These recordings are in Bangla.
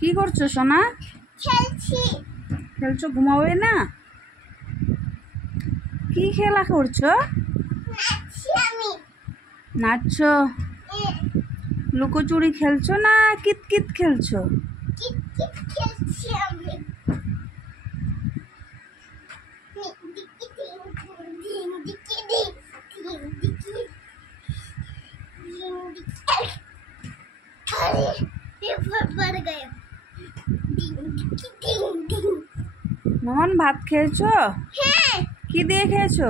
কি করছো সোনা? খেলছো, ঘুমাবে না? কি খেলা করছো? নাচছো? লুকোচুরি খেলছো না কিতকিত খেলছো? নমন ভাত খেয়েছো? কি দিয়ে খেয়েছো?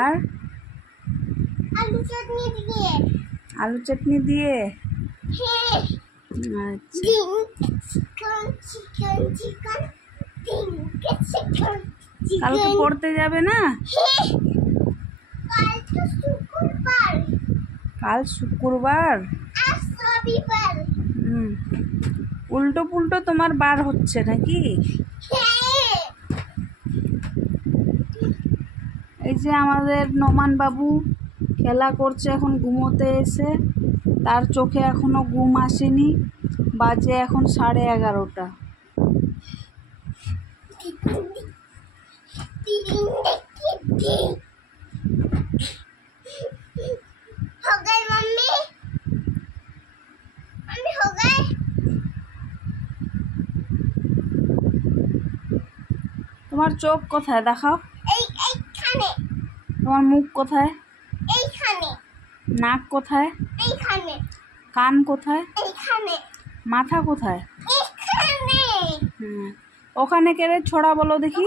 আর আলু চাটনি দিয়ে। কালকে পড়তে যাবে না? কাল শুক্রবার। উল্টো পুল্টো তোমার বার হচ্ছে নাকি? এই যে আমাদের নোমান বাবু খেলা করছে, এখন ঘুমোতে এসে তার চোখে এখনো ঘুম আসেনি। বাজে এখন 11:30। তোমার চোখ কোথায় দেখাও? তোমার মুখ কোথায়? নাক কোথায়? কান কোথায়? মাথা কোথায়? ওখানে কেড়ে ছোড়া বলো দেখি।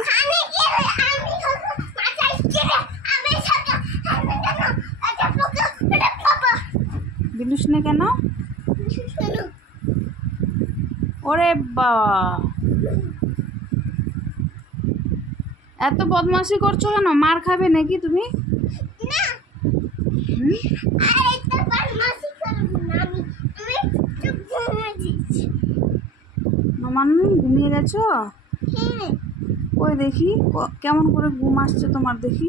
বিলুস নে কেন? ওরে বাবা, এত বদমাশি করছো কেন? মার খাবে নাকি তুমি? মামান ঘুমিয়ে গেছো? ওই দেখি কেমন করে ঘুম আসছে তোমার, দেখি।